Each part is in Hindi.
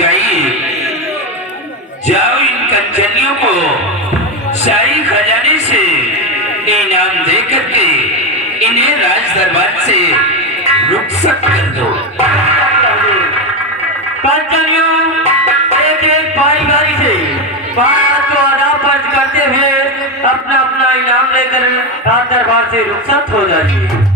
जाइए, जाओ इन कंचनियों को शाही खजाने से इनाम दे करके इन्हें राज दरबार से रुखसत कर दो। कंचनियों एक एक बारी से बात को अदा फर्ज करते हुए अपना अपना इनाम लेकर राज दरबार से रुखसत हो जाइए।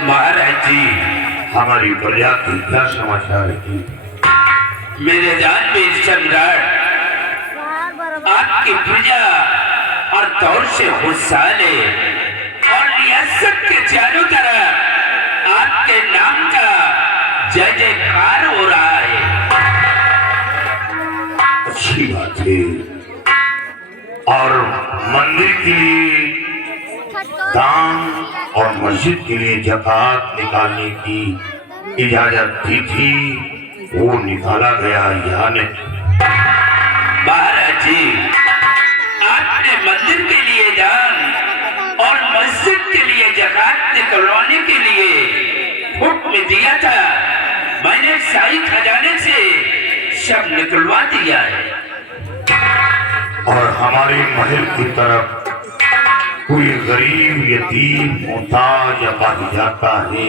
महाराज जी, हमारी प्रजा की क्या समाचार है? मेरे जानवीर सम्राट, आपकी प्रजा और तौर से खुशहाल है और रियासत के चारों तरफ आपके नाम का जय जयकार हो रहा है। अच्छी बात है। और मंदिर के लिए दान और मस्जिद के लिए ज़कात निकालने की इजाजत दी थी, वो निकाला गया या नहीं? महाराज जी, आपने मंदिर के लिए दान और मस्जिद के लिए ज़कात निकलवाने के लिए हुक्म दिया था। मैंने शाही खजाने से सब निकलवा दिया है। और हमारे महल की तरफ कोई गरीब यतीम मोहताज या पाया जाता है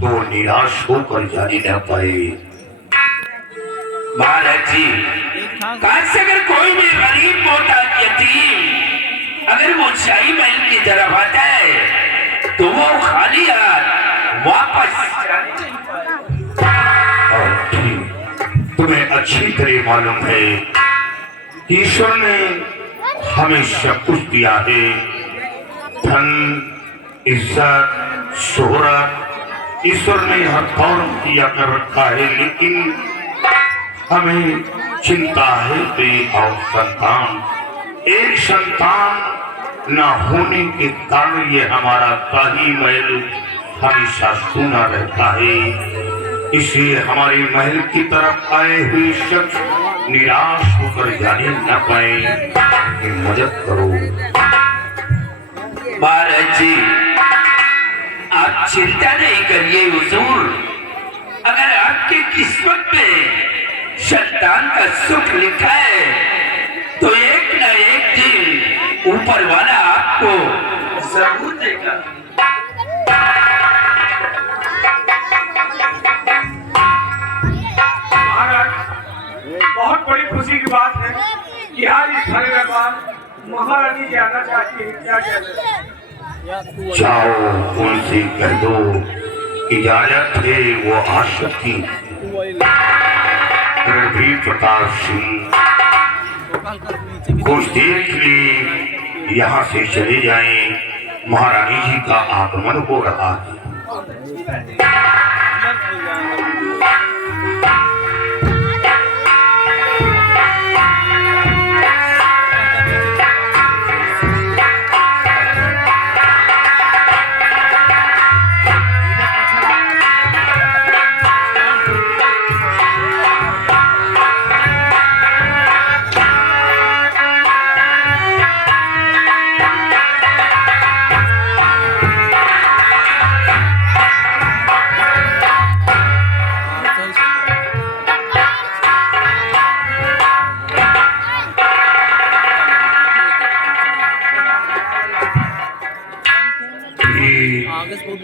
तो निराश होकर जाने न पाए। महाराज जी, काश अगर कोई भी गरीब मोहताज यतीम अगर वो शाही महल की तरफ आता है तो वो खाली हाथ वापस तुम्हें अच्छी तरह मालूम है ईश्वर ने हमें सब कुछ दिया है, धन, इज्जत, शोहरत ईश्वर ने हर दौर किया कर रखा है, लेकिन हमें चिंता है कि और संतान, एक संतान न होने के कारण ये हमारा शाही महल हमेशा सूना रहता है। इसलिए हमारे महल की तरफ आए हुए शख्स निराश होकर जाने न पाए, मदद करो। महाराज जी, आप चिंता नहीं करिए हुजूर, अगर आपकी किस्मत में संतान का सुख लिखा है तो एक न एक दिन ऊपर वाला आपको जरूर देगा। बहुत बड़ी खुशी की बात है कि आज इस भरे दरबार महारानी जी आना चाहती है। क्या कहते हैं? जाओ उनसे कह दो इजाजत है वो आ सकती। रणधीर प्रताप सिंह कुछ देर के लिए यहाँ से चले जाएं, महारानी जी का आगमन हो रहा है।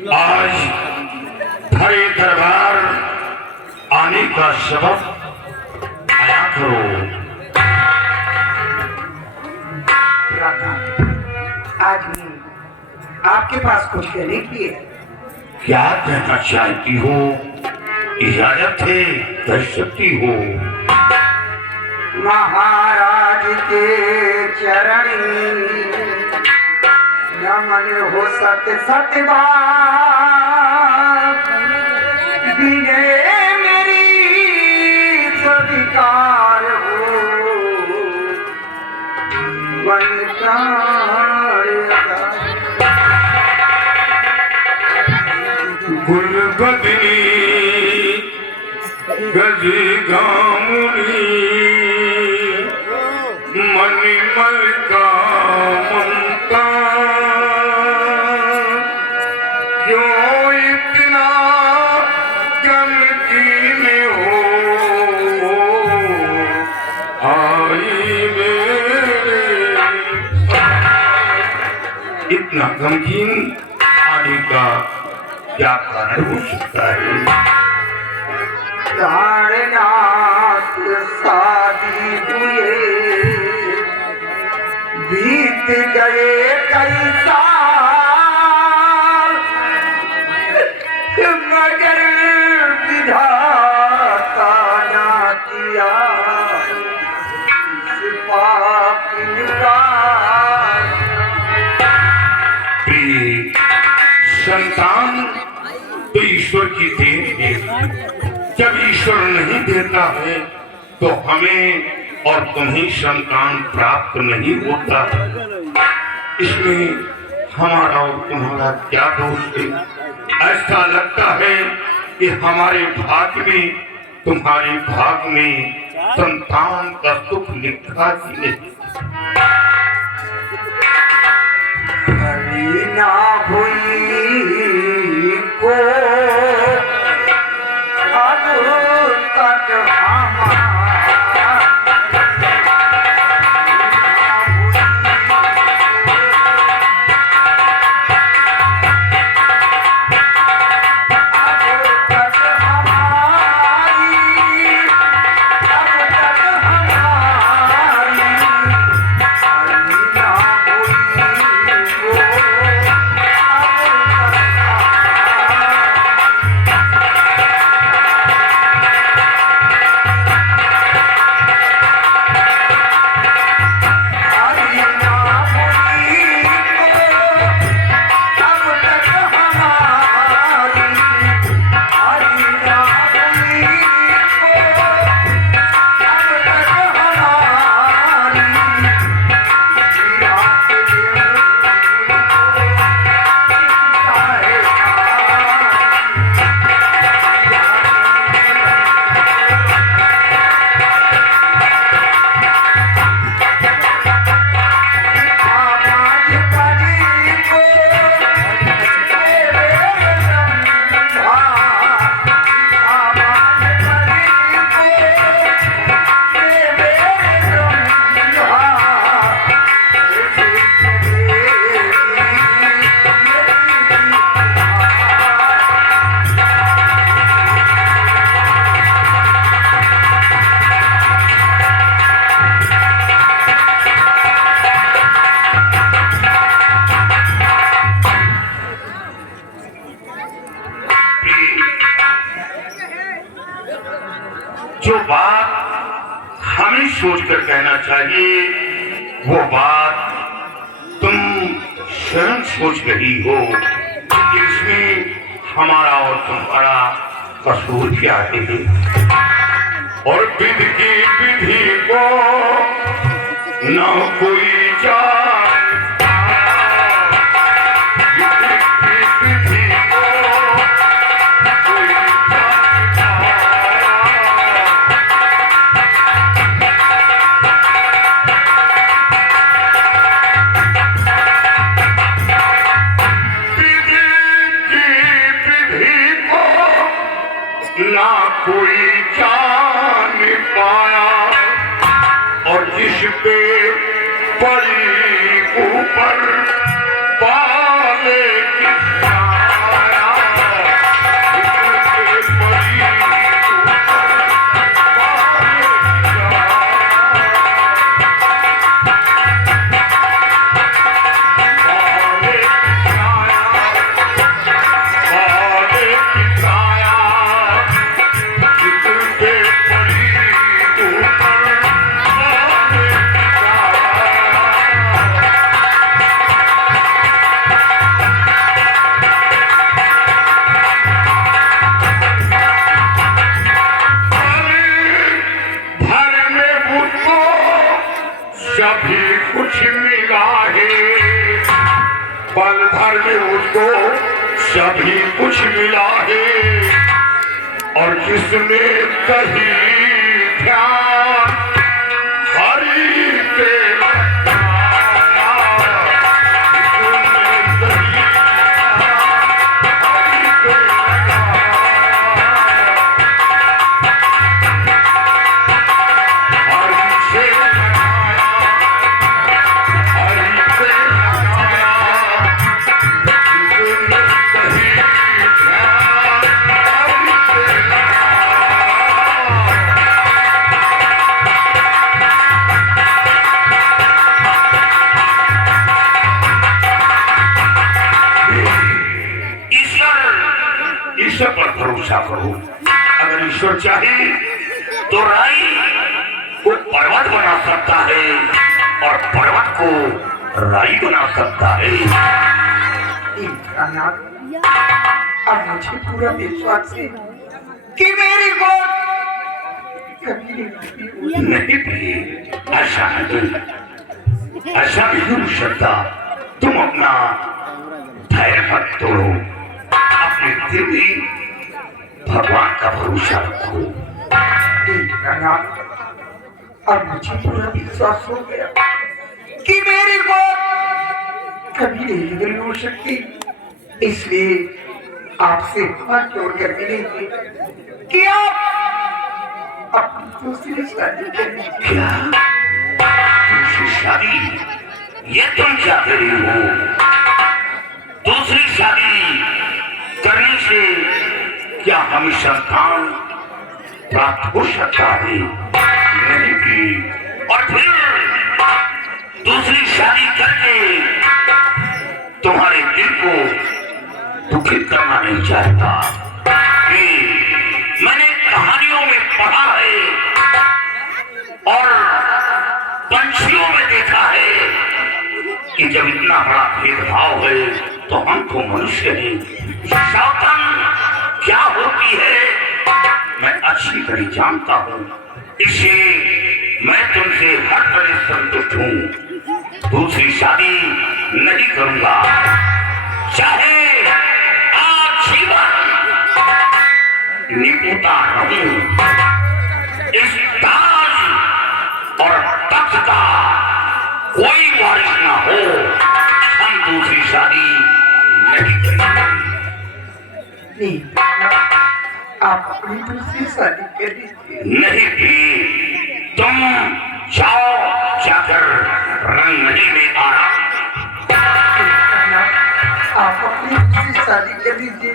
आज भरे दरबार आने का सबब आया करो। राधा, आज मैं आपके पास कुछ कहने के लिए क्या कहना चाहती हो? इजाजत है, कह सकती हो। महाराज के चरण नमन हो सत सतबात विनय मेरी स्वीकार हो वन गुलबदनी गजी गामुनी मणिमल का ममता क्यों इतना गमगीन हो आई मेरे। इतना गमगीन आने का क्या कारण हो सकता है? प्राणनाथ शादी हुए बीत गए कई साल मगर विधाता ना किया इस पापिन का। संतान तो ईश्वर की देन है। जब ईश्वर नहीं देता है तो हमें और तुम्हें संतान प्राप्त नहीं होता। इसमें हमारा और तुम्हारा क्या दोष है? ऐसा लगता है कि हमारे भाग में, तुम्हारे भाग में संतान का सुख लिखा ही नहीं। कभी ना हुई को अब तक जो बात हमें सोचकर कहना चाहिए वो बात तुम स्वयं सोच रही हो कि इसमें हमारा और तुम्हारा कसूर क्या है। और विधि की विधि को न कोई जानता, विधि की विधि को कोई जानता। ना कोई जान पाया और जिस पे पड़ी के उसको सभी कुछ मिला है और जिसमें कहीं ध्यान हरि पे ईश्वर पर भरोसा करो। अगर ईश्वर चाहे तो राई को पर्वत बना सकता है और पर्वत को राई बना सकता है। अब मुझे पूरा विश्वास है कि मेरी गोद कभी नहीं भी ऐसा नहीं हो सकता। तुम अपना धैर्य मत तोड़ो, अपने दिल में भगवान का भरोसा रखो। अब मुझे पूरा विश्वास हो गया कि मेरी गोद कभी नहीं हो सकती, इसलिए आपसे हाथ जोड़कर मिलेंगे कि आप अपनी दूसरी शादी करें। क्या दूसरी शादी? ये तुम क्या कर रही हो? दूसरी शादी करने से क्या हमें संतान प्राप्त हो सकता है? नहीं भी। और फिर दूसरी शादी करके तुम्हारे दिल को दुखित करना नहीं चाहता। मैंने कहानियों में पढ़ा है और पंछियों में देखा है कि जब इतना बड़ा भेदभाव है तो हम तो मनुष्य हैं। सौतन क्या होती है मैं अच्छी तरह जानता हूँ, इसलिए मैं तुमसे हर तरह संतुष्ट हूँ। दूसरी शादी नहीं करूंगा, चाहे आजीवन निपुता रहूं। इस ताज और तख्त का कोई वारिस ना हो, हम दूसरी शादी नहीं करेंगे। नहीं, आप अपनी दूसरी शादी कर लीजिए। नहीं भी, तुम जाओ, जाकर रंगमहल में आना। आप अपनी दूसरी शादी कर लीजिए।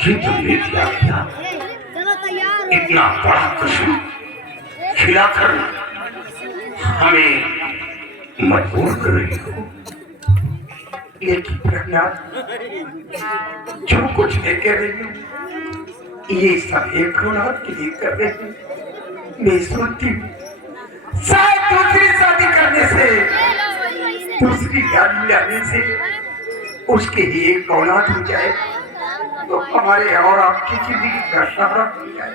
ये तुमने क्या किया? इतना बड़ा कसम खिलाकर हमें मजबूर कर रही हो। लेकिन प्रहलाद, जो कुछ मैं कर रही हूँ ये सब एक औलाद के लिए कर रही हूँ। मैं सोचती हूँ शायद दूसरी शादी करने से, दूसरी शादी लाने से उसके ही एक औलाद हो जाए तो हमारे और आपकी जिंदगी का सहारा हो जाए,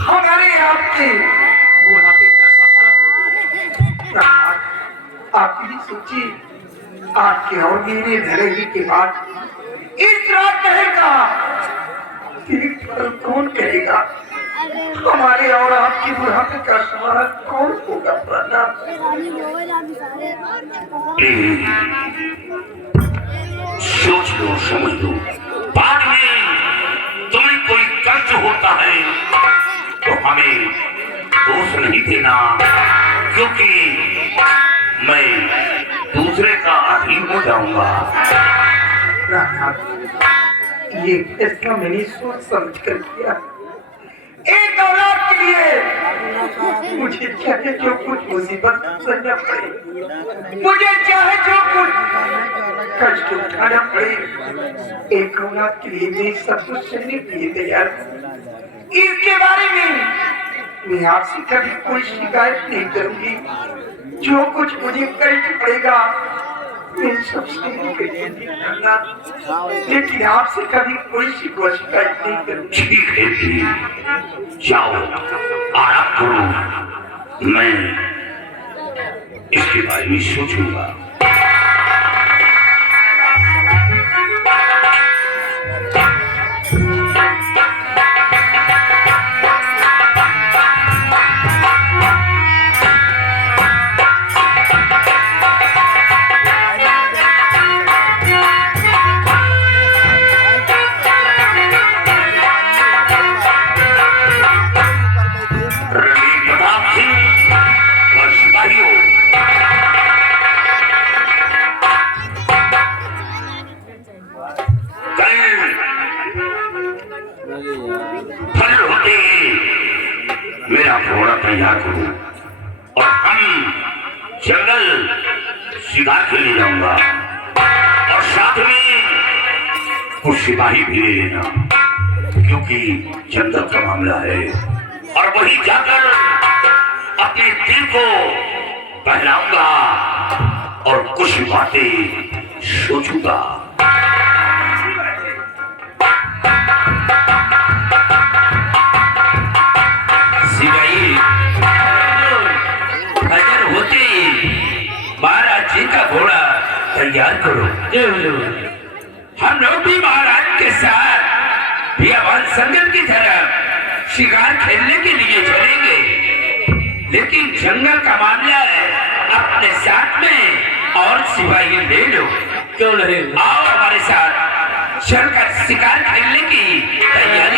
हमारे आपके बुढ़ापे का सहारा। आप भी सोचिए, आपके और मेरे रहने के बाद इस रात रहेगा देखभाल कौन करेगा? हमारे और आपके बुढ़ापे का सहारा कौन होगा? प्रणाम। सोच लो, समझ लो, बाद में तुम्हें कोई कष्ट होता है तो हमें दोष नहीं देना, क्योंकि मैं दूसरे का अधीन हो जाऊंगा। ये फैसला मैंने सोच समझ कर किया। एक औलाद के लिए मुझे चाहे जो कुछ मुसीबत सहना पड़े, मुझे चाहे जो कुछ कष्ट उठाना पड़े, एक औलाद के लिए मैं सब कुछ सहने के लिए तैयार हूँ। इसके बारे में मैं आपसे कभी कोई शिकायत नहीं करूंगी। जो कुछ मुझे कष्ट पड़ेगा मैं सब सहन करना, लेकिन आपसे कभी कोई शिकवा शिकायत नहीं करूंगी। ठीक है जी, जाओ आराम करो, मैं इसके बारे में सोचूंगा। मेरा घोड़ा तैयार करो और हम जंगल शिकार के लिए जाऊंगा, और साथ में कुछ सिपाही भी ले लेना, क्योंकि जंगल का मामला है। और वही जाकर अपने दिल को बहलाऊंगा और कुछ बातें सोचूंगा। महाराज जी का घोड़ा तैयार करो। हम लोग भी महाराज के साथ बियाबान संगम की तरफ शिकार खेलने के लिए चलेंगे, लेकिन जंगल का मामला है, अपने साथ में और सिपाही ले लो। क्यों नहीं? आओ हमारे साथ चलकर शिकार खेलने की तैयारी